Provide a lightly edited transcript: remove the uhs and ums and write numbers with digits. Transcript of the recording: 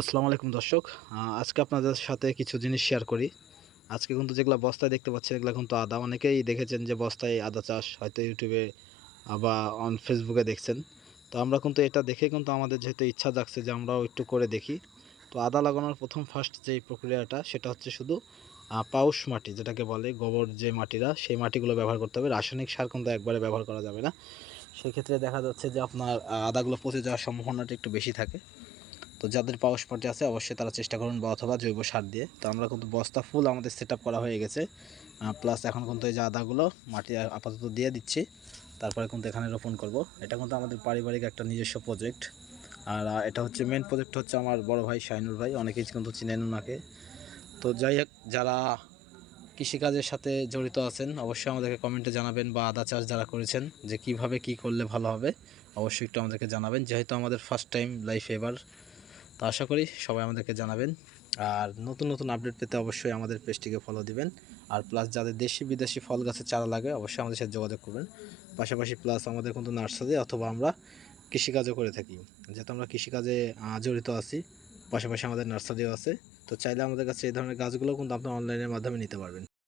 আসসালামু আলাইকুম দর্শক। আজকে আপনাদের সাথে কিছু জিনিস শেয়ার করি। আজকে কিন্তু যেগুলা বস্তায় দেখতে পাচ্ছেন এগুলা কিন্তু আদা। অনেকেই দেখেছেন যে বস্তায় আদা চাষ, হয়তো ইউটিউবে বা ফেসবুকে দেখছেন। তো আমরা কিন্তু এটা দেখে কিন্তু আমাদের যেহেতু ইচ্ছা জাগছে যে আমরাও একটু করে দেখি। তো আদা লাগানোর প্রথম ফার্স্ট যেই প্রক্রিয়াটা সেটা হচ্ছে শুধু পাউশ মাটি যেটাকে বলে, গোবর যে মাটিরা, সেই মাটিগুলো ব্যবহার করতে হবে। রাসায়নিক সার কিন্তু একবারে ব্যবহার করা যাবে না। সেক্ষেত্রে দেখা যাচ্ছে যে আপনার আদাগুলো পচে যাওয়ার সম্ভাবনাটা একটু বেশি থাকে। তো যাদের পাউশ মাটি আছে অবশ্যই তারা চেষ্টা করুন, বা অথবা জৈব সার দিয়ে। তো আমরা কিন্তু বস্তা ফুল আমাদের সেট আপ করা হয়ে গেছে। প্লাস এখন কিন্তু এই যে আদাগুলো মাটি আপাতত দিয়ে দিচ্ছি, তারপরে কিন্তু এখানে রোপণ করব। এটা কিন্তু আমাদের পারিবারিক একটা নিজস্ব প্রজেক্ট। আর এটা হচ্ছে মেন প্রজেক্ট হচ্ছে আমার বড় ভাই শাইনুর ভাই, অনেকেই কিন্তু চিনেন ওনাকে। তো যাই হোক, যারা কৃষিকাজের সাথে জড়িত আছেন অবশ্যই আমাদেরকে কমেন্টে জানাবেন, বা আদা চাষ যারা করেছেন যে কিভাবে কি করলে ভালো হবে অবশ্যই একটু আমাদেরকে জানাবেন, যেহেতু আমাদের ফার্স্ট টাইম লাইফে এবার। তো আশা করি সবাই আমাদেরকে জানাবেন। আর নতুন নতুন আপডেট পেতে অবশ্যই আমাদের পেজটিকে ফলো দিবেন। আর প্লাস যাদের দেশি বিদেশি ফল গাছের চারা লাগে অবশ্যই আমাদের সাথে যোগাযোগ করবেন। পাশাপাশি প্লাস আমাদের কিন্তু নার্সারি অথবা আমরা কৃষিকাজও করে থাকি, যেহেতু আমরা কৃষিকাজে জড়িত আছি। পাশাপাশি আমাদের নার্সারিও আছে। তো চাইলে আমাদের কাছে এই ধরনের গাছগুলো কিন্তু আপনারা অনলাইনের মাধ্যমে নিতে পারবেন।